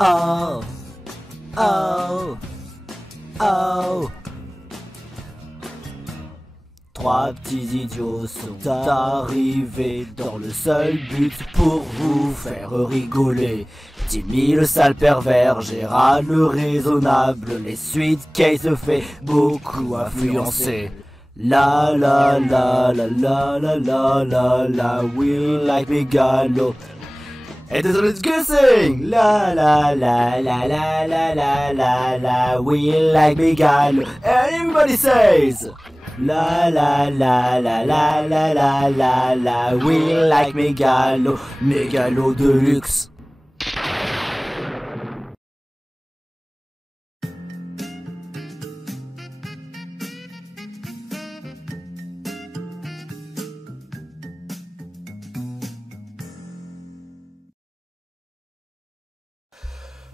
Oh, oh, oh. Trois petits idiots sont arrivés dans le seul but pour vous faire rigoler. Timmy le sale pervers, Gérald le raisonnable, les suites Kay se fait beaucoup influencer. La la la la la la la la la, we like Megalo. And it's discussing. La la la la la la la la la, we like Megalo. And everybody says. La la la la la la la la la, we like Megalo, Megalo de luxe.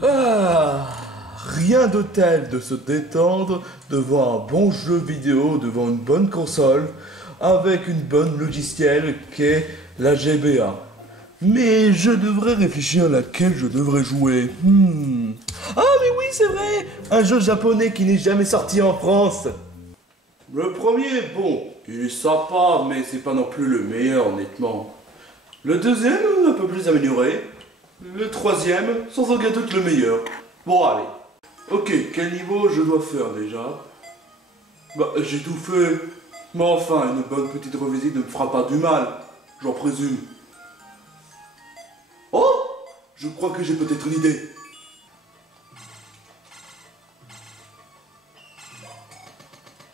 Ah, rien de tel de se détendre devant un bon jeu vidéo, devant une bonne console, avec une bonne logiciel qu'est la GBA. Mais je devrais réfléchir à laquelle je devrais jouer. Ah mais oui, c'est vrai, un jeu japonais qui n'est jamais sorti en France. Le premier, bon, il est sympa, mais c'est pas non plus le meilleur, honnêtement. Le deuxième, un peu plus amélioré. Le troisième, sans aucun doute le meilleur. Bon, allez. Ok, quel niveau je dois faire déjà? Bah, j'ai tout fait. Mais enfin, une bonne petite revisite ne me fera pas du mal, j'en présume. Oh! Je crois que j'ai peut-être une idée.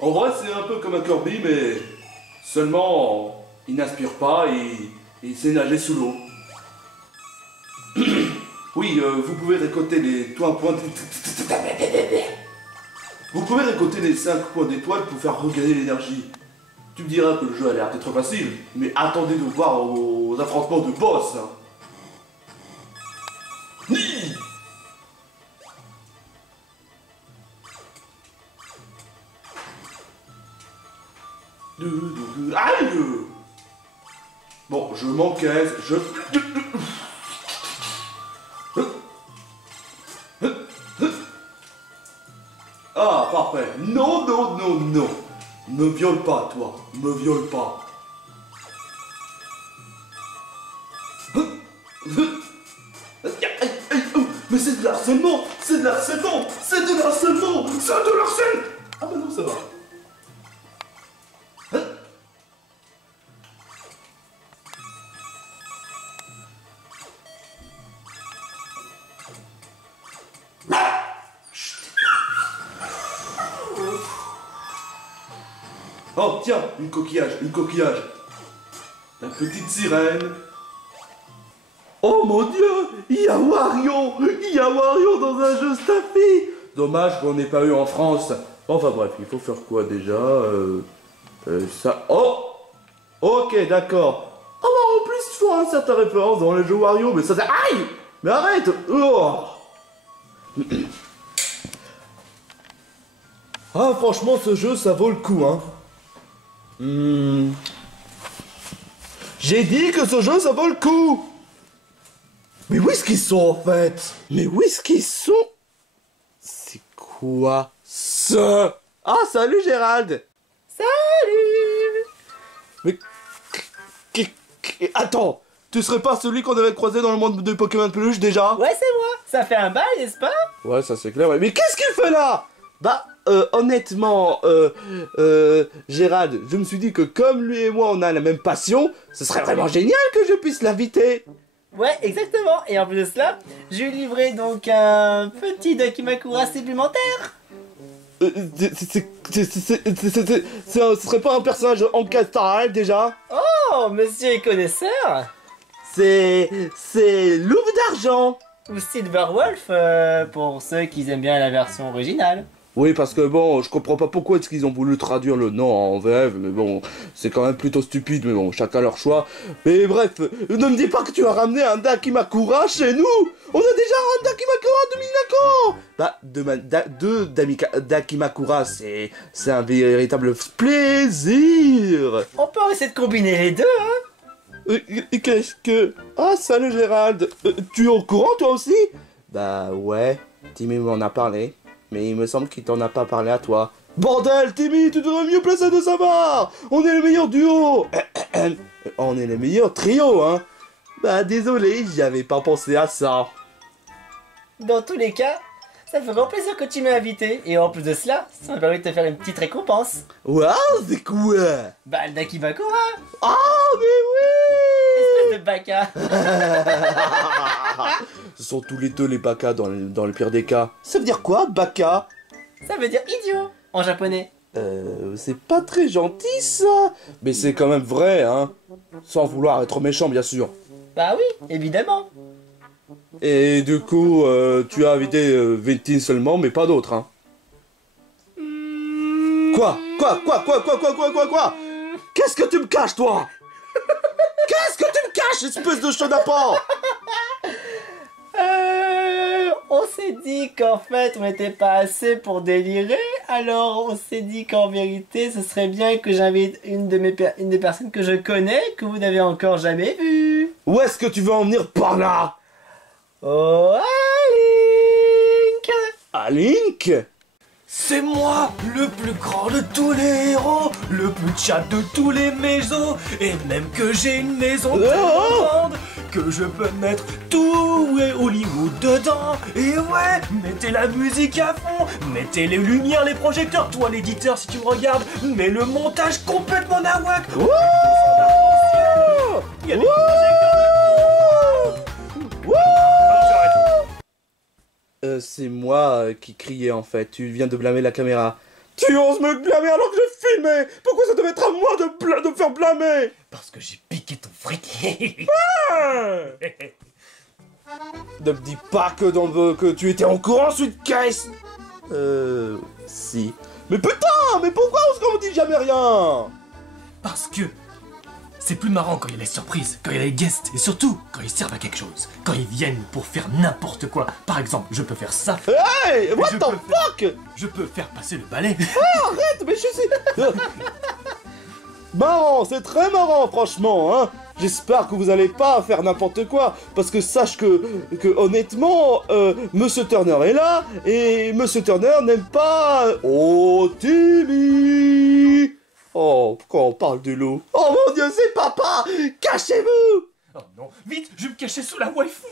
En vrai, c'est un peu comme un Kirby, mais seulement, il n'aspire pas et il sait nager sous l'eau. Oui, vous pouvez récolter les points Vous pouvez récolter les 5 points d'étoile pour faire regagner l'énergie. Tu me diras que le jeu a l'air d'être facile, mais attendez de voir aux affrontements de boss. Aïe! Bon, je m'encaisse, je... Ah, parfait. Non, non, non, non. Ne viole pas, toi. Me viole pas. Mais c'est de l'harcèlement. C'est de l'harcèlement. C'est de l'harcèlement. C'est de l'harcèlement. Ah bah non, ça va. Oh, tiens, une coquillage, une coquillage. La petite sirène. Oh mon Dieu, il y a Wario. Il y a Wario dans un jeu Staffy. Dommage qu'on n'ait pas eu en France. Enfin bref, il faut faire quoi déjà ça... Oh. Ok, d'accord. Oh bah en plus, il faut un certain référence dans les jeux Wario, mais ça c'est... Aïe. Mais arrête. Oh. Ah, franchement, ce jeu, ça vaut le coup, hein. J'ai dit que ce jeu, ça vaut le coup. Mais où est-ce qu'ils sont, en fait? Mais où est-ce qu'ils sont? C'est quoi ça? Ah, salut, Gérald. Salut. Mais... Attends, tu serais pas celui qu'on avait croisé dans le monde de Pokémon Peluche, déjà? Ouais, c'est moi. Ça fait un bail, n'est-ce pas? Ouais, ça c'est clair, ouais. Mais qu'est-ce qu'il fait là? Bah, honnêtement, Gérald, je me suis dit que comme lui et moi on a la même passion, ce serait vraiment génial que je puisse l'inviter. Ouais, exactement. Et en plus de cela, je lui livrerai donc un petit Dakimakura supplémentaire. Ce serait pas un personnage en Star déjà? Oh, monsieur est connaisseur. C'est Louve d'argent. Ou Silverwolf, pour ceux qui aiment bien la version originale. Oui, parce que bon, je comprends pas pourquoi est-ce qu'ils ont voulu traduire le nom en VF, mais bon, c'est quand même plutôt stupide, mais bon, chacun leur choix. Mais bref, ne me dis pas que tu as ramené un Dakimakura chez nous. On a déjà un Dakimakura de Minako. Bah, Dakimakura, c'est un véritable plaisir. On peut essayer de combiner les deux, hein. Qu'est-ce que... Ah, salut Gérald. Tu es au courant toi aussi? Bah ouais, Timmy m'en a parlé, mais il me semble qu'il t'en a pas parlé à toi. Bordel, Timmy, tu devrais mieux placer de savoir. On est le meilleur duo. On est le meilleur trio, hein. Bah désolé, j'avais pas pensé à ça. Dans tous les cas, ça me fait grand plaisir que tu m'aies invité. Et en plus de cela, ça m'a permis de te faire une petite récompense. Waouh, c'est quoi? Bah, le Dakimakura. Ah, mais Espèce de baka. oui. Ce sont tous les deux les baka dans le pire des cas. Ça veut dire quoi, baka? Ça veut dire idiot en japonais. C'est pas très gentil ça. Mais c'est quand même vrai, hein. Sans vouloir être méchant, bien sûr. Bah oui, évidemment. Et du coup, tu as invité Venti seulement, mais pas d'autres, hein. Quoi? Qu'est-ce que tu me caches, toi? Qu'est-ce que tu me caches, espèce de chenapan? On s'est dit qu'en fait on n'était pas assez pour délirer, alors on s'est dit qu'en vérité ce serait bien que j'invite une des personnes que je connais, que vous n'avez encore jamais vue. Où est-ce que tu veux en venir par là? Oh, Link! Link? C'est moi, le plus grand de tous les héros, le plus chat de tous les maisons, et même que j'ai une maison tellement grande que je peux mettre tout et Hollywood dedans. Et ouais, mettez la musique à fond, mettez les lumières, les projecteurs, toi l'éditeur si tu me regardes, mets le montage complètement nawak. Il y a des projecteurs. C'est moi qui criais en fait, tu viens de blâmer la caméra. Tu oses me blâmer alors que je filmais? Pourquoi ça devait être à moi de me faire blâmer? Parce que j'ai piqué ton fric. Ne me dis pas que tu étais encore en suitcase. Si. Mais putain, mais pourquoi on me dit jamais rien? Parce que c'est plus marrant quand il y a les surprises, quand il y a les guests, et surtout quand ils servent à quelque chose. Quand ils viennent pour faire n'importe quoi. Par exemple, je peux faire ça. Hey, what the fuck? Je peux faire passer le balai. Arrête, mais je sais... Marrant, c'est très marrant, franchement, hein. J'espère que vous allez pas faire n'importe quoi, parce que sache que honnêtement, Monsieur Turner est là, et Monsieur Turner n'aime pas... Oh, Timmy! Oh, quand on parle de l'eau... Oh mon Dieu, c'est papa! Cachez-vous! Oh non, vite, je vais me cacher sous la waifu.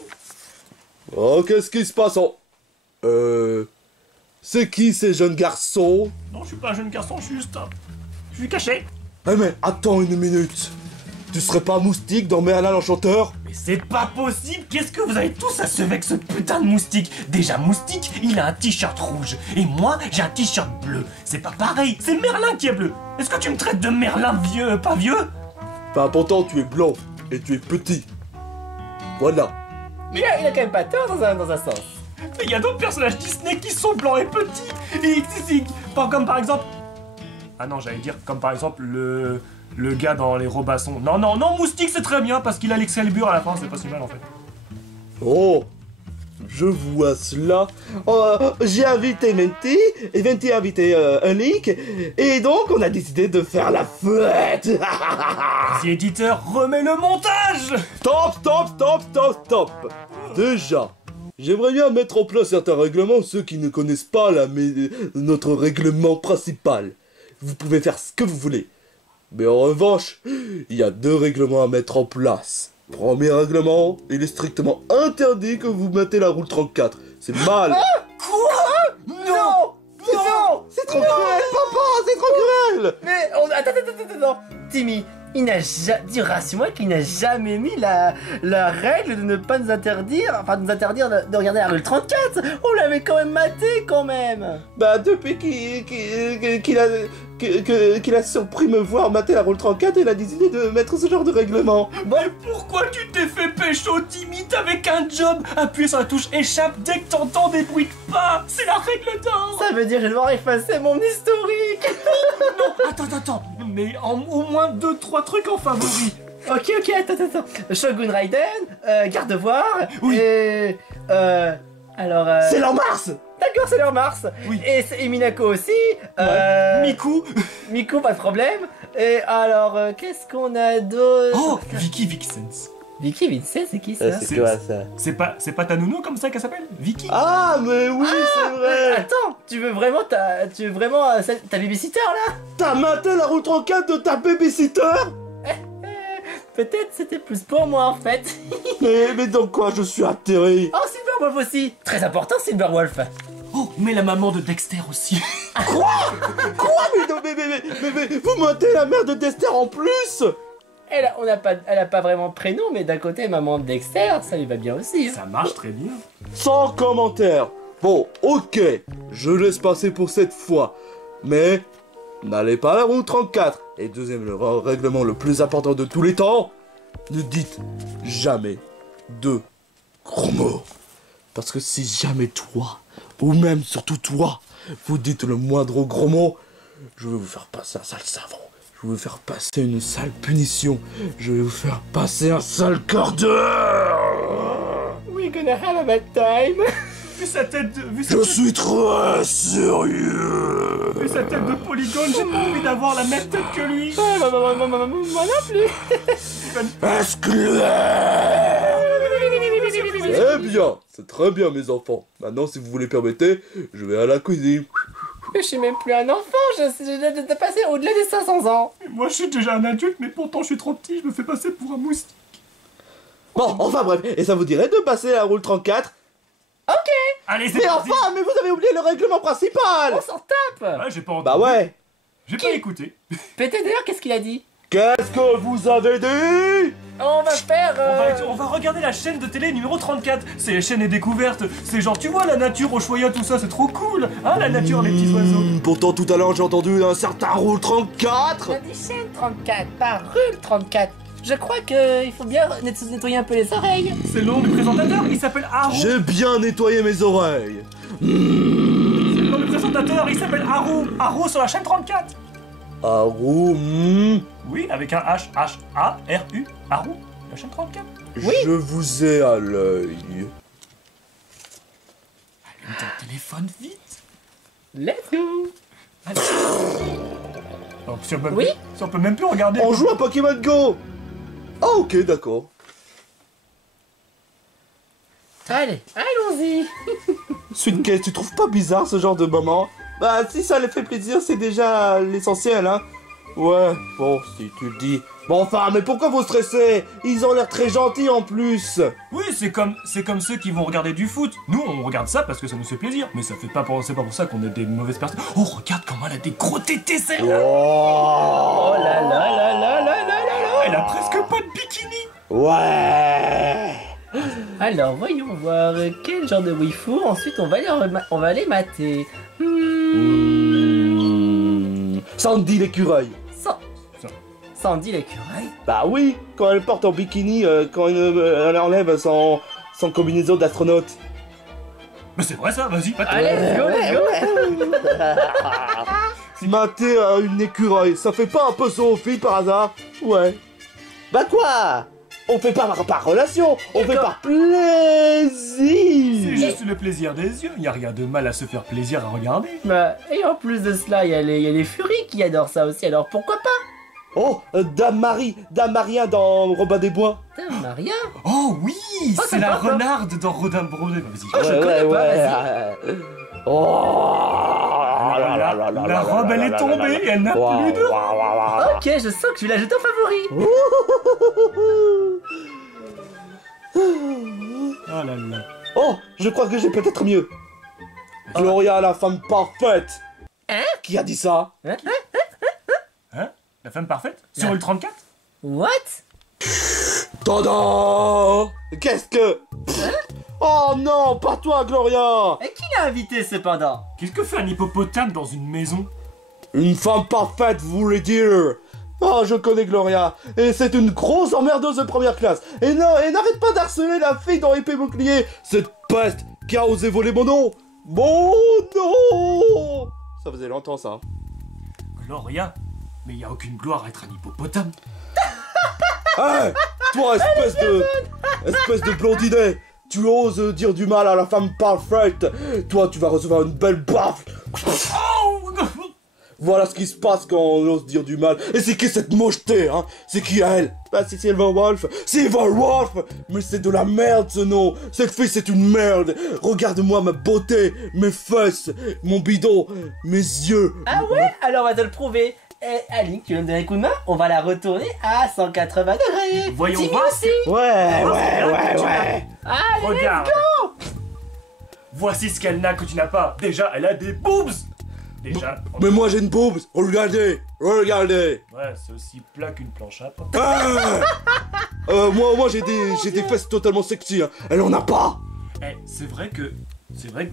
Oh, qu'est-ce qui se passe en... C'est qui ces jeunes garçons? Non, je suis pas un jeune garçon, je suis caché. Eh mais, attends une minute. Tu serais pas moustique dans Merlin l'Enchanteur? Mais c'est pas possible. Qu'est-ce que vous avez tous à se avec ce putain de moustique? Déjà, moustique, il a un t-shirt rouge. Et moi, j'ai un t-shirt bleu. C'est pas pareil, c'est Merlin qui est bleu. Est-ce que tu me traites de Merlin vieux, pas vieux? Enfin, pourtant, tu es blanc. Et tu es petit. Voilà. Mais il a quand même pas tort dans un sens. Mais il y a d'autres personnages Disney qui sont blancs et petits. Et pas comme par exemple... Ah non, j'allais dire comme par exemple le gars dans les Robassons. Non, Moustique c'est très bien parce qu'il a l'Excalibur à la fin, c'est pas si mal en fait. Oh, je vois cela. J'ai invité Venti, et Venti a invité Link, et donc on a décidé de faire la fête. Vas-y éditeur, remets le montage. Stop. Déjà, j'aimerais bien mettre en place certains règlements, ceux qui ne connaissent pas notre règlement principal. Vous pouvez faire ce que vous voulez. Mais en revanche, il y a 2 règlements à mettre en place. Premier règlement, il est strictement interdit que vous mettez la roule 34. C'est mal. Quoi? Non. C'est trop cruel, papa, c'est trop cruel. Mais attends, Timmy, il n'a jamais, rassure-moi qu'il n'a jamais mis la règle de ne pas nous interdire, de regarder la rue 34. On l'avait quand même maté quand même. Bah depuis qu'il a surpris me voir mater la roule 34, il a décidé de mettre ce genre de règlement. Mais pourquoi tu t'es fait pécho, Timmy? T'avais qu'un job, appuyer sur la touche échappe dès que t'entends des bruits de pas. C'est la règle d'or. Ça veut dire que je vais devoir effacer mon historique. Non, attends, mais au moins 2-3 trucs en favori. Ok, attends. Shogun Raiden, Gardevoir, oui. Et... alors... C'est l'an Mars. D'accord, c'est leur Mars. Oui. Et Minako aussi. Miku, pas de problème. Et alors, qu'est-ce qu'on a d'autre? Oh, Vicky Vixens. Vicky Vincent, c'est qui ça? C'est quoi ça? C'est pas ta nounou comme ça qu'elle s'appelle? Vicky? Ah, mais oui, c'est vrai! Attends, tu veux vraiment ta babysitter là? T'as maté la route 34 de ta babysitter? Peut-être c'était plus pour moi en fait. Mais dans quoi je suis atterré? Oh, Silverwolf aussi. Très important, Silverwolf. Oh, mais la maman de Dexter aussi. Quoi? Mais vous matez la mère de Dexter en plus? Elle a pas vraiment de prénom, mais d'un côté, maman de Dexter, ça lui va bien aussi. Ça marche très bien. Sans commentaire. Bon, ok, je laisse passer pour cette fois. Mais n'allez pas à la route 34. Et deuxième règlement le plus important de tous les temps, ne dites jamais de gros mots. Parce que si jamais toi, ou même surtout toi, vous dites le moindre gros mot, je vais vous faire passer un sale savon. Je vais vous faire passer une sale punition. Je vais vous faire passer un sale quart d'heure. We're gonna have a bad time. Vu sa tête de... Je suis très sérieux. Vu sa tête de polygone, j'ai pas envie d'avoir la même tête que lui. Moi non plus. Excluez. Eh bien, c'est très bien mes enfants. Maintenant, si vous voulez permettez, je vais à la cuisine. Je suis même plus un enfant, je passé au-delà des 500 ans. Moi, je suis déjà un adulte, mais pourtant, je suis trop petit, je me fais passer pour un moustique. Bon, enfin bref, et ça vous dirait de passer à la route 34? Ok. Allez, c'est Mais parti. enfin, mais vous avez oublié le règlement principal. On s'en tape. Ouais, j'ai pas entendu. Bah ouais. J'ai pas écouté. Pété d'ailleurs, qu'est-ce qu'il a dit? Qu'est-ce que vous avez dit? On va faire... On va regarder la chaîne de télé numéro 34. C'est la chaîne des découvertes. C'est genre, tu vois, la nature au Choya, tout ça, c'est trop cool. Hein, la nature, les petits oiseaux. Pourtant, tout à l'heure, j'ai entendu un certain route 34. On a dit chaîne 34, pas rue 34. Je crois qu'il faut bien nettoyer un peu les oreilles. C'est le nom du présentateur, il s'appelle Haru. J'ai bien nettoyé mes oreilles. C'est le nom du présentateur, il s'appelle Haru. Haru sur la chaîne 34. Haru, Oui, avec un H, H-A-R-U. Haru, la chaîne 34. Oui. Je vous ai à l'œil. Allume ton téléphone vite. Let's go. Allez. Donc, si on peut, Oui. si on peut même plus regarder. On joue à Pokémon Go. Ah ok, d'accord. Allez, allons-y. Sweet Case, tu trouves pas bizarre ce genre de moment? Bah si ça les fait plaisir, c'est déjà l'essentiel, hein. Ouais, bon, si tu le dis. Bon enfin, mais pourquoi vous stressez? Ils ont l'air très gentils en plus. Oui, c'est comme ceux qui vont regarder du foot. Nous, on regarde ça parce que ça nous fait plaisir. Mais ça fait pas c'est pas pour ça qu'on est des mauvaises personnes. Oh, regarde comment elle a des gros tétés, celle-là. Oh, Oh là là là là là là là là. Elle a presque pas de bikini. ouais. Alors, voyons voir quel genre de waifu. Ensuite, on va aller mater. Sandy l'écureuil. Sandy l'écureuil. Bah oui, quand elle porte en bikini, quand elle enlève son combinaison d'astronaute. Mais c'est vrai ça, vas-y, pas Allez, let's go. Mater une écureuil, ça fait pas un peu zoophile par hasard? Ouais. Bah quoi? On fait pas par relation, on fait par C'est plaisir. juste le plaisir des yeux. Y a rien de mal à se faire plaisir à regarder. Bah, et en plus de cela, il y a les furies qui adorent ça aussi, alors pourquoi pas? Oh, Dame Marien dans Robin des Bois. Putain, Maria. Oh oui, Oh, c'est c'est la pas ça. renarde dans Rodin Brodé. Vas-y. Oh, je connais pas, Oh, La robe elle est tombée et elle n'a plus de... Ok, je sens que je vais l'ajouter en favori. Oh là là. Oh, je crois que j'ai peut-être mieux. Gloria, la femme parfaite. Hein? Qui a dit ça? Hein? Hein? La femme parfaite? Sur le 34? What? Tada! Qu'est-ce que... Oh non, pas toi, Gloria! Et qui l'a invité cependant? Qu'est-ce que fait un hippopotame dans une maison? Une femme parfaite, vous voulez dire? Oh, je connais Gloria, et c'est une grosse emmerdeuse de première classe. Et non, et n'arrête pas d'harceler la fille dans épée bouclier, cette peste qui a osé voler mon nom. Mon nom! Ça faisait longtemps, ça. Gloria? Mais y a aucune gloire à être un hippopotame. Hé! Toi, espèce de blondinet! Tu oses dire du mal à la femme parfaite! Toi, tu vas recevoir une belle baffe! Oh! Voilà ce qui se passe quand on ose dire du mal. Et c'est qui cette mocheté, hein? C'est qui elle? Bah c'est Silverwolf. Silverwolf! Mais c'est de la merde ce nom. Cette fille c'est une merde. Regarde-moi ma beauté, mes fesses, mon bidon, mes yeux. Ah ouais? Alors on va te le prouver. Aline, tu veux me donner un coup de main? On va la retourner à 180 degrés. Voyons Timmy voir. aussi. Ouais. Allez, Regarde. let's go. Voici ce qu'elle n'a que tu n'as pas. Déjà, elle a des boobs. Déjà. Mais moi j'ai une boobs. Regardez. Ouais, c'est aussi plat qu'une planche à pain. Ah moi j'ai des fesses totalement sexy, hein. Elle en a pas. Eh, c'est vrai que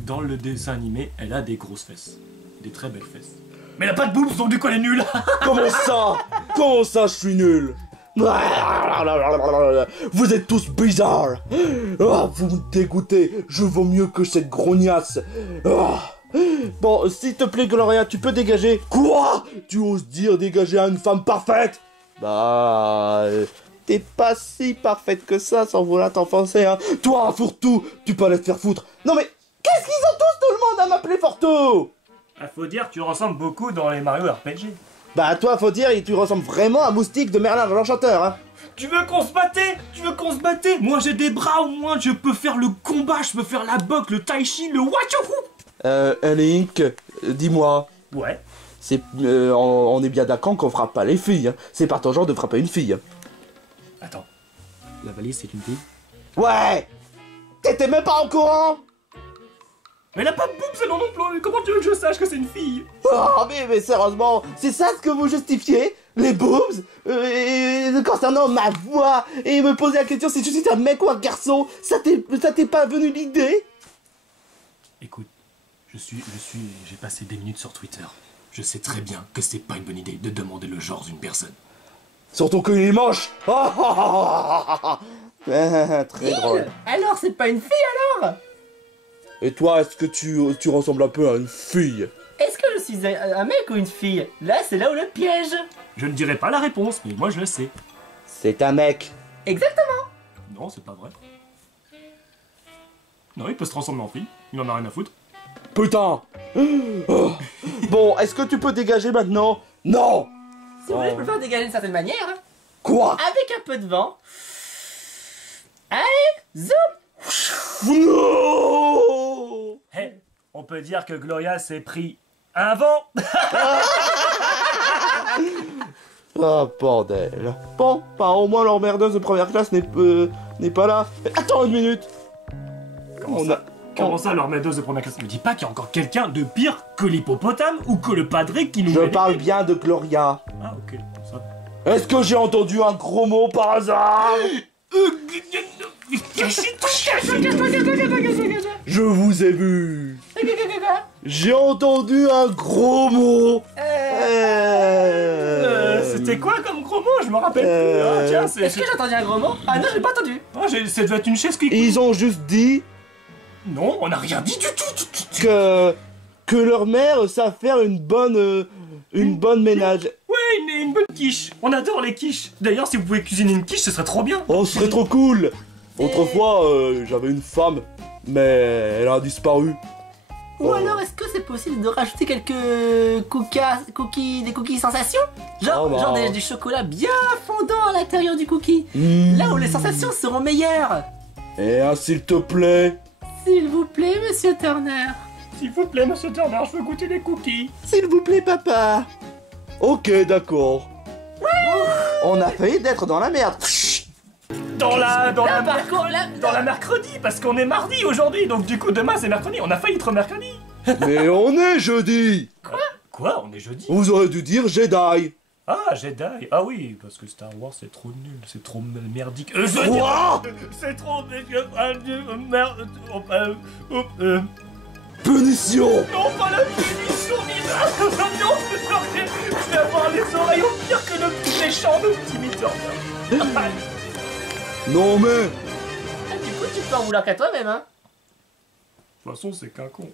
dans le dessin animé, elle a des grosses fesses. Des très belles fesses. Mais elle a pas de boobs, donc du coup elle est nulle. Comment ça je suis nul? Vous êtes tous bizarres. Ah, vous me dégoûtez. Je vaux mieux que cette grognasse. Ah. Bon, s'il te plaît Gloria, tu peux dégager. Quoi? Tu oses dire dégager à une femme parfaite? Bah... t'es pas si parfaite que ça sans vouloir t'enfoncer, hein. Toi, fourre-tout, tu peux aller te faire foutre. Non mais, qu'est-ce qu'ils ont tous tout le monde à m'appeler Forto? Ah, faut dire, tu ressembles beaucoup dans les Mario RPG. Bah toi, faut dire, tu ressembles vraiment à Moustique de Merlin l'Enchanteur, hein. Tu veux qu'on se batte? Moi j'ai des bras au moins, je peux faire le combat, je peux faire la boxe, le tai chi, le wachohu. Link, dis-moi. Ouais. C'est, on est bien d'accord qu'on frappe pas les filles, hein. C'est pas ton genre de frapper une fille. Attends. La valise c'est une fille? Ouais. T'étais même pas au courant? Mais elle a pas de boobs elle non plus, comment tu veux que je sache que c'est une fille? Oh mais sérieusement, c'est ça ce que vous justifiez? Les boobs? Concernant ma voix, et me poser la question si je suis un mec ou un garçon, ça t'est pas venu l'idée? Écoute, j'ai passé des minutes sur Twitter. Je sais très bien que c'est pas une bonne idée de demander le genre d'une personne. Surtout qu'il est moche. Très drôle. Alors c'est pas une fille alors? Et toi, est-ce que tu ressembles un peu à une fille? Est-ce que je suis un mec ou une fille? Là c'est là où le piège. Je ne dirai pas la réponse, mais moi je le sais. C'est un mec. Exactement. Non, c'est pas vrai. Non, il peut se transformer en fille, il en a rien à foutre. Putain. Oh. Bon, est-ce que tu peux dégager maintenant? Non. Si vous voulez, je peux le faire dégager d'une certaine manière. Hein. Quoi? Avec un peu de vent. Allez, zoom. Non. Hey, on peut dire que Gloria s'est pris un vent. Ah, bordel. Bon, bah au moins l'emmerdeuse de première classe n'est pas là. Attends une minute. Comment ça, leur metteuse de première classe? Me dis pas qu'il y a encore quelqu'un de pire que l'hippopotame ou que le padré qui nous Je met parle les- bien de Gloria. Ah, ok, ça. Est-ce que j'ai entendu un gros mot par hasard? Je vous ai vu. J'ai entendu un gros mot. C'était quoi comme gros mot? Je me rappelle plus. Ah, tiens, Est-ce que j'ai entendu un gros mot? Ah non, j'ai pas entendu. Ah, ça devait être une chaise qui... Ils ont juste dit Non, on n'a rien dit du tout. que leur mère savent faire une bonne ménage. Ouais, une bonne quiche. On adore les quiches. D'ailleurs, si vous pouvez cuisiner une quiche, ce serait trop bien. Oh, ce serait trop cool. Autrefois, j'avais une femme, mais elle a disparu. Ou alors est-ce que c'est possible de rajouter quelques cookies sensations? Genre, Oh, bah. genre du chocolat bien fondant à l'intérieur du cookie. Là où les sensations seront meilleures. Et un s'il te plaît. S'il vous plaît, monsieur Turner. S'il vous plaît, monsieur Turner, je veux goûter les cookies. S'il vous plaît, papa. Ok, d'accord. On a failli d'être dans la merde. Dans la par contre, là, dans la mercredi, parce qu'on est mardi aujourd'hui, donc du coup demain c'est mercredi, on a failli être mercredi. Mais on est jeudi. Quoi? On est jeudi? Vous aurez dû dire Jedi. Ah, Jedi. Ah oui, parce que Star Wars c'est trop nul, c'est trop merdique. Quoi? C'est trop... Merde... Punition. Non, pas la punition, Nina. Non, je vais avoir les oreilles au pire que le petit méchant de Timmy Turner. Non mais... ah, du coup, tu peux en vouloir qu'à toi-même, hein. De toute façon, c'est qu'un con.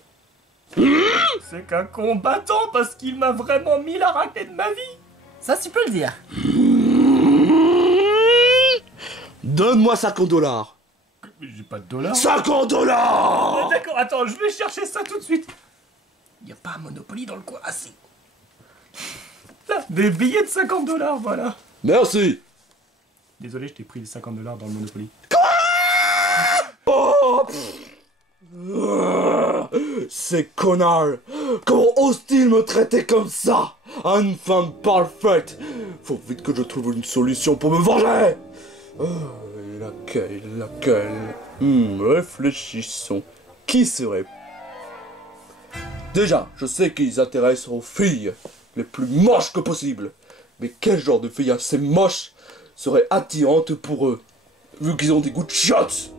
C'est qu'un combattant parce qu'il m'a vraiment mis la raclée de ma vie. Ça, tu peux le dire. Donne-moi 50 $. Mais j'ai pas de dollars. 50 $. D'accord, attends, je vais chercher ça tout de suite. Y a pas un Monopoly dans le coin? Ah si. Là, des billets de 50 $, voilà. Merci. Désolé, je t'ai pris les 50 $ dans le Monopoly. Oh, ces connards! Comment osent-ils me traiter comme ça? Une femme parfaite! Faut vite que je trouve une solution pour me venger! Laquelle? Réfléchissons. Qui serait? Déjà, je sais qu'ils s'intéressent aux filles les plus moches que possible. Mais quel genre de fille assez moche serait attirante pour eux, vu qu'ils ont des goûts de chiottes?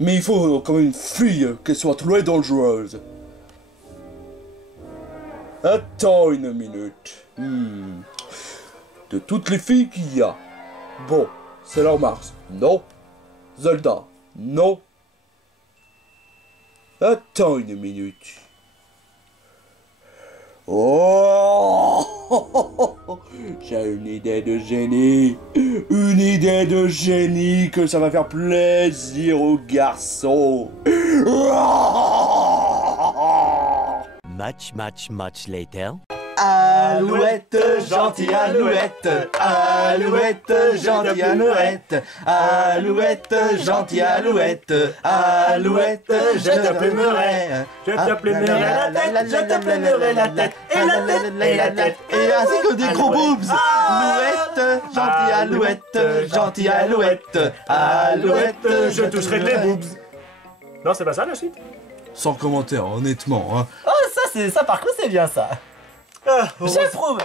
Mais il faut quand même une fille qui soit très dangereuse. Attends une minute. De toutes les filles qu'il y a. Bon, Sailor Mars, non. Zelda, non. Attends une minute. Oh, j'ai une idée de génie. Une idée de génie que ça va faire plaisir aux garçons. Much later. Alouette, gentille alouette, alouette, gentille alouette, alouette, gentille alouette, alouette, je te plumerai, Je te plumerai la tête, je te plumerai la tête, et la tête, et la tête, et ainsi que des gros boobs. Alouette, gentille alouette, gentille alouette, alouette, je toucherai tes boobs. Non, c'est pas ça la suite? Sans commentaire, honnêtement, hein. Oh, ça par contre c'est bien ça. Ah, J'approuve.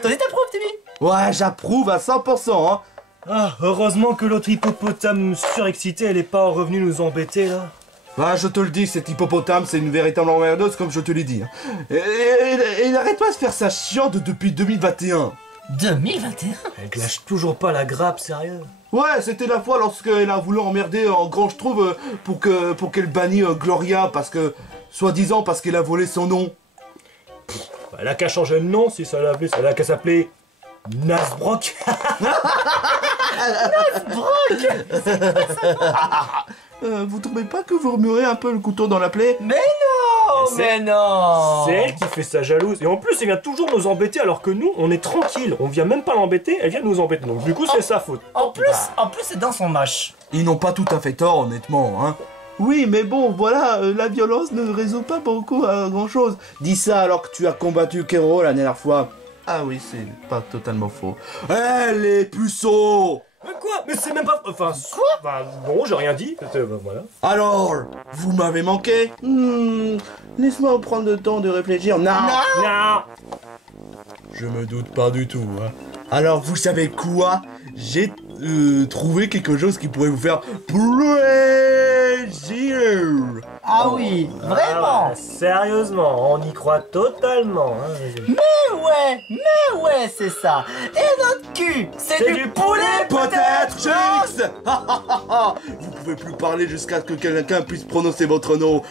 Toi aussi t'approuves, Timmy? Ouais, j'approuve à 100%, hein. Ah, heureusement que l'autre hippopotame surexcité, elle est pas revenue nous embêter là. Bah, je te le dis, cet hippopotame, c'est une véritable emmerdeuse, comme je te l'ai dit. Hein. Et n'arrête pas de faire sa chiante depuis 2021. 2021? Elle lâche toujours pas la grappe, sérieux. Ouais, c'était la fois lorsqu'elle a voulu emmerder en grand, je trouve, pour qu'elle bannisse Gloria, parce que, soi-disant, parce qu'elle a volé son nom. Bah, elle a qu'à changer de nom si ça l'a appelé, elle a qu'à s'appeler Nasbrock. Vous trouvez pas que vous remuez un peu le couteau dans la plaie? Mais non. C'est elle qui fait ça jalouse. Et en plus, elle vient toujours nous embêter alors que nous, on est tranquille. On vient même pas l'embêter, elle vient nous embêter. Donc du coup, c'est sa faute. En plus, c'est dans son moche. Ils n'ont pas tout à fait tort, honnêtement, hein. Oui, mais bon, voilà, la violence ne résout pas beaucoup à grand-chose. Dis ça alors que tu as combattu Kero la dernière fois. Ah oui, c'est pas totalement faux. Eh, les puceaux! Mais quoi? Mais c'est même pas... Enfin, quoi? Bah non, j'ai rien dit. Bah, voilà. Alors, vous m'avez manqué? Laisse-moi prendre le temps de réfléchir. Non! Je me doute pas du tout, hein. Alors, vous savez quoi? J'ai trouvé quelque chose qui pourrait vous faire plaisir. Ah oui, vraiment. Ah, sérieusement, on y croit totalement. Hein. Mais ouais, c'est ça. Et notre cul, c'est du poulet Peut-être, Jinx. Vous pouvez plus parler jusqu'à ce que quelqu'un puisse prononcer votre nom.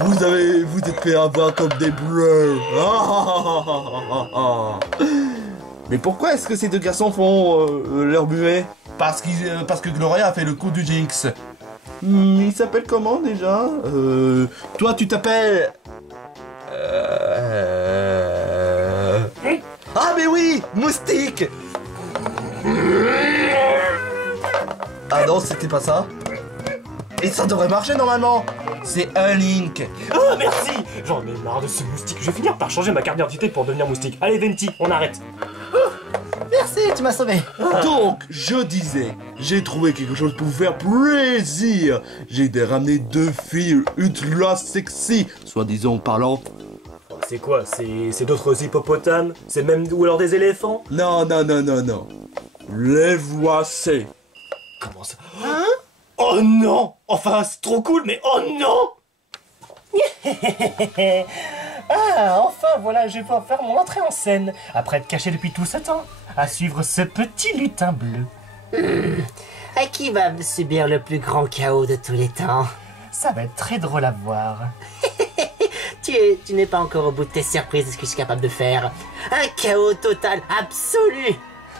Vous êtes fait avoir comme des bleus. Mais pourquoi est-ce que ces deux garçons font leur muet? Parce que Gloria a fait le coup du Jinx. Il s'appelle comment déjà? Toi tu t'appelles... Ah mais oui, Moustique. Ah non, c'était pas ça. Et ça devrait marcher normalement. C'est un Link. Oh merci. J'en ai marre de ce moustique. Je vais finir par changer ma carte d'identité pour devenir moustique. Allez Venti, on arrête. Merci, tu m'as sauvé. Donc, je disais, j'ai trouvé quelque chose pour vous faire plaisir. J'ai ramené deux filles ultra sexy, soi-disant parlant. C'est quoi? C'est d'autres hippopotames? C'est même... ou alors des éléphants? Non. Les voici. Comment ça? Hein? Oh non! Enfin, c'est trop cool, mais oh non! Ah, enfin, voilà, je vais pouvoir faire mon entrée en scène. Après être caché depuis tout ce temps, à suivre ce petit lutin bleu. À qui va subir le plus grand chaos de tous les temps? Ça va être très drôle à voir. Tu n'es pas encore au bout de tes surprises de ce que je suis capable de faire. Un chaos total, absolu.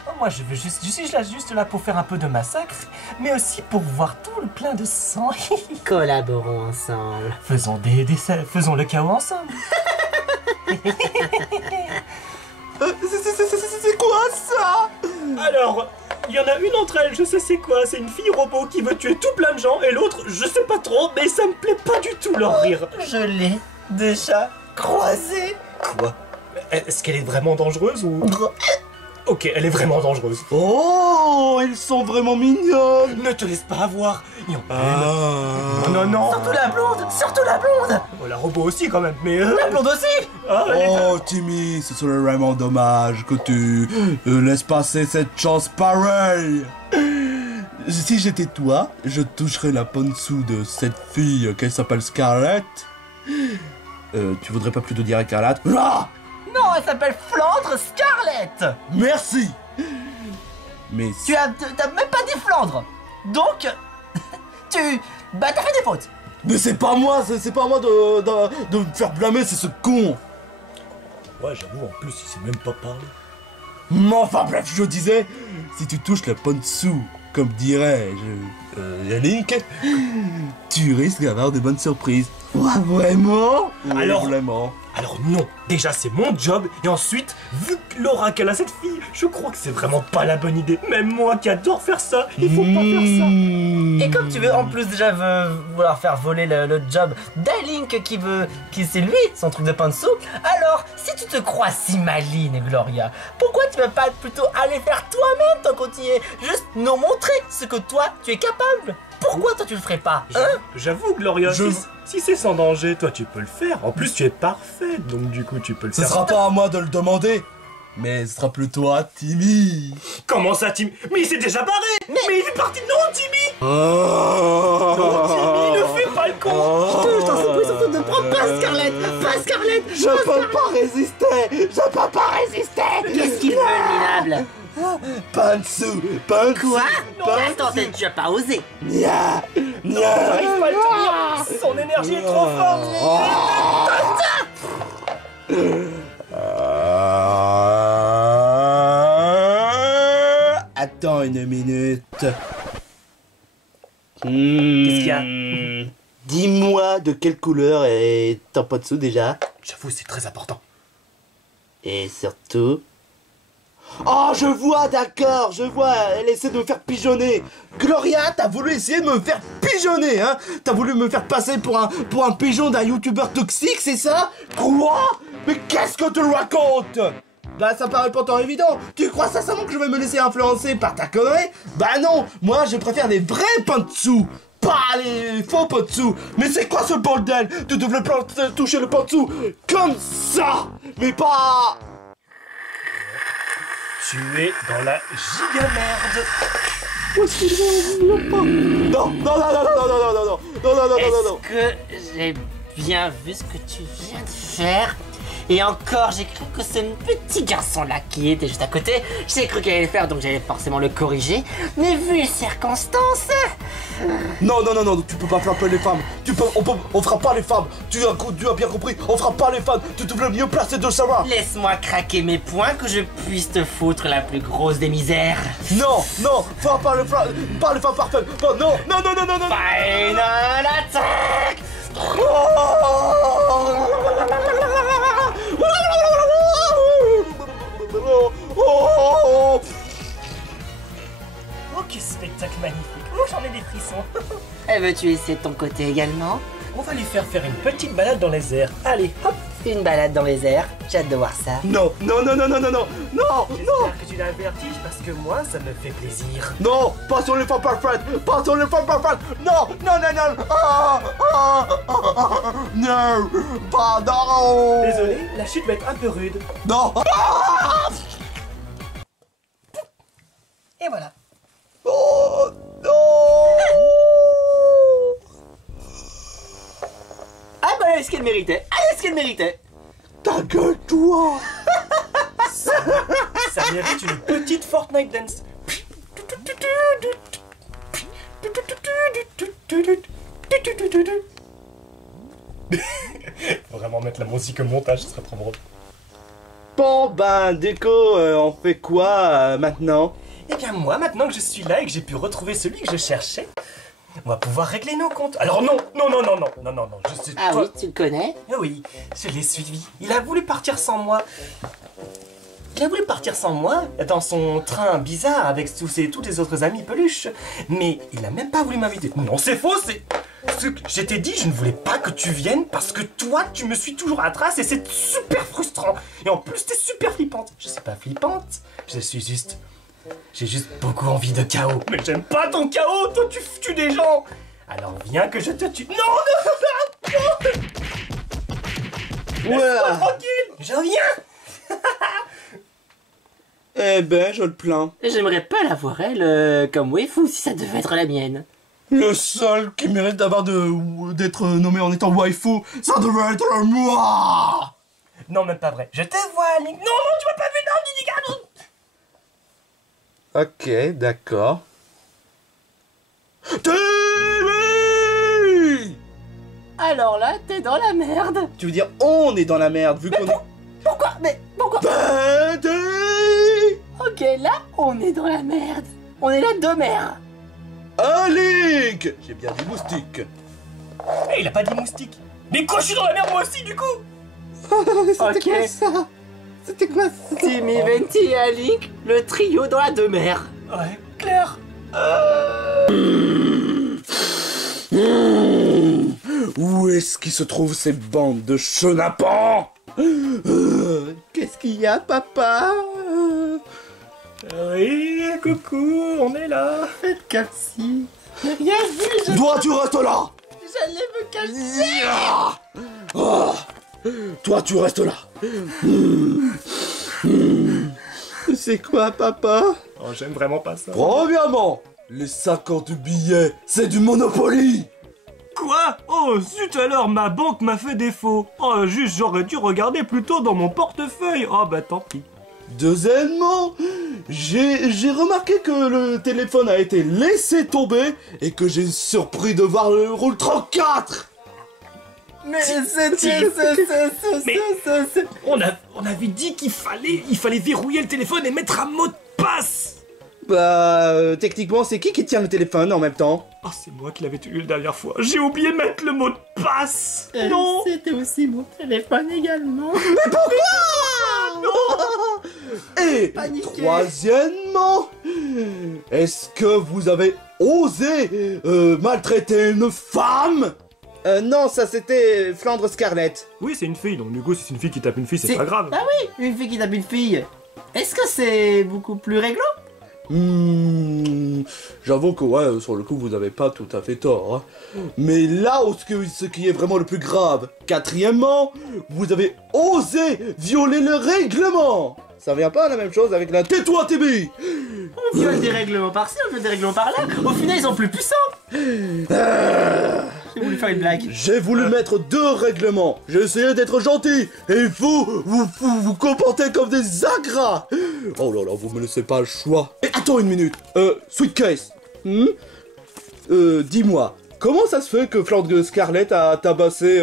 Oh, moi, je suis là, juste là pour faire un peu de massacre, mais aussi pour voir tout le plein de sang. Collaborons ensemble. Faisons faisons le chaos ensemble. C'est quoi ça? Alors, il y en a une entre elles, je sais c'est quoi, c'est une fille robot qui veut tuer tout plein de gens, et l'autre, je sais pas trop, mais ça me plaît pas du tout leur rire. Je l'ai déjà croisée. Quoi? Est-ce qu'elle est vraiment dangereuse ou... Ok, elle est vraiment dangereuse. Oh, elles sont vraiment mignonnes. Ne te laisse pas avoir. Il y en a Ah. une. Non. Surtout la blonde, surtout la blonde. Oh, la robot aussi quand même, mais... La blonde aussi. Ah, elle est- Oh, Timmy, ce serait vraiment dommage que tu laisses passer cette chance pareille. Si j'étais toi, je toucherais la dessous de cette fille qu'elle s'appelle Scarlett. Tu voudrais pas plutôt dire Écarlate? Ah, Non, elle s'appelle Flandre Scarlett. merci. Mais T'as même pas dit Flandre. Donc, t'as fait des fautes. mais c'est pas moi, c'est pas moi de me faire blâmer, c'est ce con. Ouais, j'avoue, en plus, il sait même pas parler. Mais enfin bref, je disais, si tu touches la dessous, comme dirais Yannick, tu risques d'avoir de bonnes surprises. Ouais, vraiment? Ouais, Alors- vraiment. Alors non, déjà c'est mon job, et ensuite, vu que l'aura qu'elle a cette fille, je crois que c'est vraiment pas la bonne idée. Même moi qui adore faire ça, il faut pas faire ça. Et comme tu veux en plus déjà vouloir faire voler le job d'Alink qui c'est lui son truc de pain dessous, alors si tu te crois si maline Gloria, pourquoi tu veux pas plutôt aller faire toi-même tant qu'on y est, juste nous montrer ce que toi tu es capable? Pourquoi toi tu le ferais pas, hein? J'avoue, Gloria, Je- si c'est sans danger, toi tu peux le faire. En plus, tu es parfait, donc du coup tu peux le Ce faire. sera pas à moi de le demander, mais ce sera plutôt à Timmy. Comment ça, Timmy? Mais il s'est déjà barré. Mais il est parti. Non, Timmy. Oh, Non, Timmy, ne fais pas le con. Je t'en supplie surtout ne prends pas Scarlett, pas Scarlett. Je peux pas résister. Je peux pas résister. Qu'est-ce qu'il veut, le minable? Pansou. Quoi? Attends, t'as déjà pas osé. Nya. J'arrive pas à le tenir. Son énergie est trop forte. Attends une minute. Qu'est-ce qu'il y a? Dis-moi de quelle couleur est ton dessous déjà. J'avoue, c'est très important. Et surtout... Oh, je vois, d'accord, je vois, elle essaie de me faire pigeonner. Gloria, t'as voulu essayer de me faire pigeonner, hein? T'as voulu me faire passer pour un pigeon d'un youtubeur toxique, c'est ça? Quoi? Mais qu'est-ce que tu racontes? Bah, ça paraît pourtant évident. Tu crois sincèrement que je vais me laisser influencer par ta connerie? Bah non, moi je préfère les vrais dessous, pas les faux dessous. Mais c'est quoi ce bordel? Tu devrais pas toucher le dessous comme ça, mais pas... Tu es dans la giga merde. Non, non, non, non, non, non, non, non, non, non, non, non, non, non. Est-ce que j'ai bien vu ce que tu viens de faire? Et encore, j'ai cru que ce petit garçon-là qui était juste à côté, j'ai cru qu'il allait le faire, donc j'allais forcément le corriger. Mais vu les circonstances... Non, non, non, non, tu peux pas frapper les femmes. On fera pas les femmes. Tu as bien compris, on fera pas les femmes. Tu devrais mieux placer de savoir. Laisse-moi craquer mes poings que je puisse te foutre la plus grosse des misères. Non, non, fera pas les femmes parfaites. Non, non, non, non, non, non, non. Final attack! Oh, quel spectacle magnifique. Oh, j'en ai des frissons. Veux-tu essayer de ton côté également? On va lui faire une petite balade dans les airs. Allez, hop. Une balade dans les airs, j'ai hâte de voir ça. Non, non, non, non, non, non, non, non, non, J'espère que tu l'as vertige parce que moi, ça me fait plaisir. non, pas sur les femmes parfaites, pas sur les femmes parfaites. Non, non, non, non, non, pardon. Désolé, la chute va être un peu rude. Non. Et voilà. Oh non. Ah bah elle est ce qu'elle méritait. Elle est ce qu'elle méritait. Ta gueule, toi. Ça mérite une petite Fortnite dance. Faut vraiment mettre la musique au montage, ce serait trop drôle. Bon, ben, Déco, on fait quoi maintenant? Eh bien moi, maintenant que je suis là et que j'ai pu retrouver celui que je cherchais, on va pouvoir régler nos comptes. Alors non, je sais Ah toi. oui, tu le connais? Ah oui, je l'ai suivi. Il a voulu partir sans moi. Il a voulu partir sans moi dans son train bizarre avec tous les autres amis peluches. Mais il n'a même pas voulu m'inviter. Non, c'est faux, c'est... Je t'ai dit, je ne voulais pas que tu viennes parce que toi, tu me suis toujours à la trace et c'est super frustrant. Et en plus, t'es super flippante. Je suis pas flippante, j'ai juste beaucoup envie de chaos. Mais j'aime pas ton chaos, toi tu tues des gens. Alors viens que je te tue. Non. Laisse-moi tranquille, je viens. Eh ben, je le plains. J'aimerais pas la voir, elle, comme waifu, si ça devait être la mienne. Le seul qui mérite d'être nommé en étant waifu, ça devrait être moi. Non, même pas vrai. Je te vois, Link. Non, tu m'as pas vu, non, Didi Garou. Ok, d'accord. Timmy! Alors là, t'es dans la merde. Tu veux dire, on est dans la merde, vu qu'on est... Pourquoi? Mais pourquoi? Daddy! Ok, là, on est dans la merde. On est là de merde. Un Link! J'ai bien dit moustique. Eh, il a pas dit moustique. Mais quoi, je suis dans la merde moi aussi, du coup. Ok. ça? C'était quoi ça? Timmy, Venti et Alink, le trio dans la demeure. Ouais, clair. Où est-ce qu'ils se trouvent ces bandes de chenapans? Qu'est-ce qu'il y a, papa? Oui, coucou, on est là. Faites comme si. J'ai rien vu, Toi, tu restes là! j'allais me cacher. Ah. Toi, tu restes là! C'est quoi, papa? Oh, j'aime vraiment pas ça. Premièrement, les 50 billets, c'est du Monopoly! Quoi? Oh, zut alors, ma banque m'a fait défaut. Oh, juste, j'aurais dû regarder plutôt dans mon portefeuille. Oh, bah tant pis. Deuxièmement, j'ai remarqué que le téléphone a été laissé tomber et que j'ai surpris de voir le rôle 34! Mais On avait dit qu'il fallait verrouiller le téléphone et mettre un mot de passe. Bah, techniquement, c'est qui tient le téléphone en même temps? Oh, c'est moi qui l'avais tué la dernière fois. J'ai oublié de mettre le mot de passe. Non. C'était aussi mon téléphone également. Et Paniqué. troisièmement, est-ce que vous avez osé maltraiter une femme? Non, ça c'était Flandre Scarlett. Oui, c'est une fille. Donc du coup, si c'est une fille qui tape une fille, c'est C'est- pas grave. Ah oui, une fille qui tape une fille. Est-ce que c'est beaucoup plus réglo? J'avoue que ouais, sur le coup vous n'avez pas tout à fait tort. Hein. Mais là où ce qui est vraiment le plus grave, quatrièmement, vous avez osé violer le règlement. Ça revient pas à la même chose avec la... Tais-toi, Tibi. On viole des règlements par-ci, on viole des règlements par-là. Au final, ils sont plus puissants. J'ai voulu faire une blague. J'ai voulu mettre 2 règlements. J'ai essayé d'être gentil. Et vous comportez comme des ingrats. Oh là là, vous me laissez pas le choix. Et attends une minute. Sweet Case. Dis-moi, comment ça se fait que Flandre Scarlett a tabassé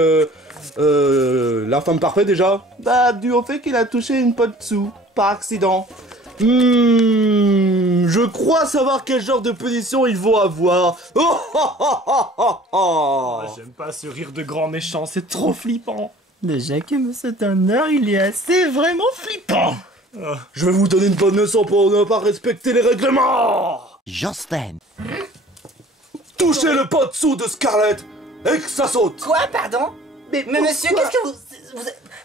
la femme parfaite déjà? Bah, dû au fait qu'il a touché une pote sous, par accident. Je crois savoir quel genre de punition il faut avoir. Ah, j'aime pas ce rire de grand méchant, c'est trop flippant. Déjà que Monsieur Turner, il est assez vraiment flippant. Je vais vous donner une bonne leçon pour ne pas respecter les règlements. Justin. Touchez le pot dessous de Scarlett et que ça saute. Quoi, pardon? Mais monsieur, qu'est-ce que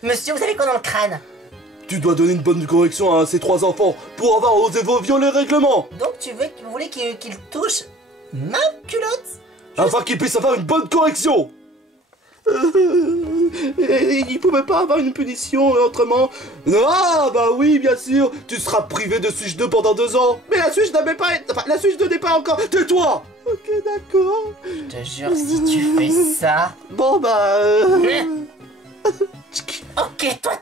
Monsieur, vous avez quoi dans le crâne? Tu dois donner une bonne correction à ces 3 enfants pour avoir osé violer les règlements, Donc vous voulez qu'il touche ma culotte? afin qu'ils puissent avoir une bonne correction. Il pouvait pas avoir une punition autrement. Ah bah oui, bien sûr, tu seras privé de Switch 2 pendant 2 ans. Mais la Switch n'avait pas... Enfin, la Switch 2 n'est pas encore... Tais-toi. Ok, d'accord. Je te jure, si tu fais ça... Bon, bah... Ok, toi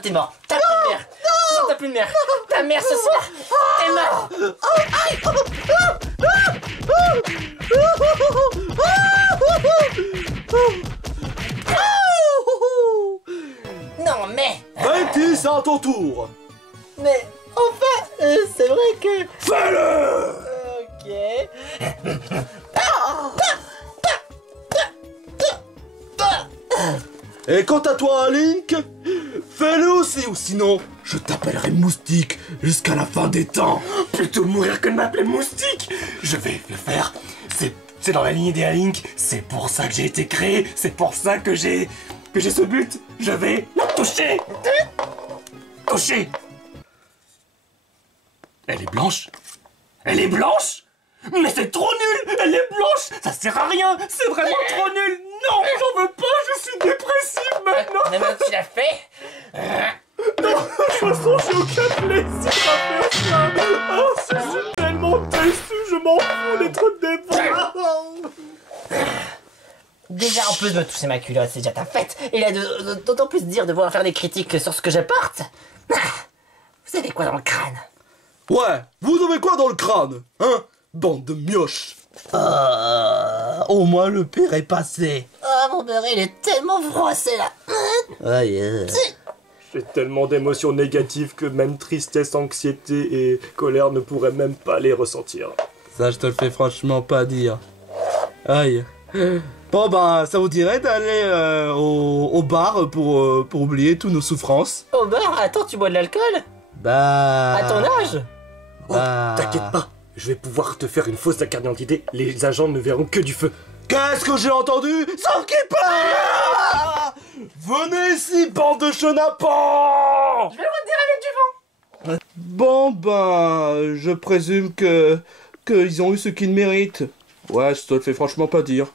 t'es mort. T'as plus de mère. Non, t'as plus de mère. Ta mère ce soir, t'es mort. Non mais... 20 Betty, c'est à ton tour. Mais enfin, c'est vrai que... Fais-le. Ok. Et quant à toi, Link, fais-le aussi, ou sinon, je t'appellerai Moustique jusqu'à la fin des temps. Plutôt mourir que de m'appeler Moustique. Je vais le faire. C'est dans la lignée des Link. C'est pour ça que j'ai été créé. C'est pour ça que j'ai ce but. Je vais la toucher. Toucher. Elle est blanche. Elle est blanche. Mais c'est trop nul. Elle est blanche. Ça sert à rien. C'est vraiment trop nul. Non, j'en veux pas. Je suis dépressif maintenant. Mais même tu l'as fait. Non, de toute façon, j'ai aucun plaisir à faire ça. Oh, je suis tellement déçu, je m'en fous d'être dépressif. Déjà en plus de me toucher ma culotte, c'est déjà ta fête. Et là d'autant plus dire de vouloir faire des critiques sur ce que je porte. Ah, vous avez quoi dans le crâne? Ouais, vous avez quoi dans le crâne, hein? Bande de mioches. Au moins le pire est passé. Oh mon beurre, il est tellement froissé là. Aïe. J'ai tellement d'émotions négatives que même tristesse, anxiété et colère ne pourraient même pas les ressentir. Ça, je te le fais franchement pas dire. Aïe. Bon, bah, ça vous dirait d'aller au bar pour oublier toutes nos souffrances? Au bar, attends, tu bois de l'alcool? Bah... À ton âge? Oh, t'inquiète pas, je vais pouvoir te faire une fausse carte d'identité, les agents ne verront que du feu. Qu'est-ce que j'ai entendu? Sans qui parle! Venez ici, bande de chenapans! Je vais le redire avec du vent. Bon, ben, je présume qu'ils ont eu ce qu'ils méritent. Ouais, je te le fais franchement pas dire.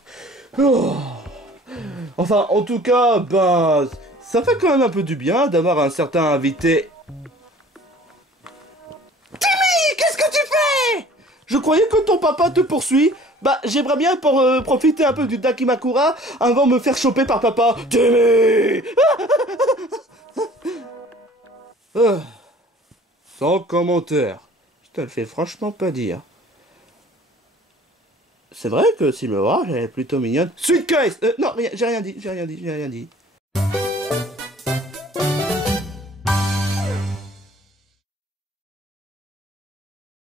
Oh. Enfin, en tout cas, ben, ça fait quand même un peu du bien d'avoir un certain invité. Timmy, qu'est-ce que tu fais? Je croyais que ton papa te poursuit. Bah, j'aimerais bien profiter un peu du Dakimakura avant de me faire choper par papa. Timmy! Sans commentaire. Je te le fais franchement pas dire. C'est vrai que Silmora, elle est plutôt mignonne. Suitcase! Non, j'ai rien dit.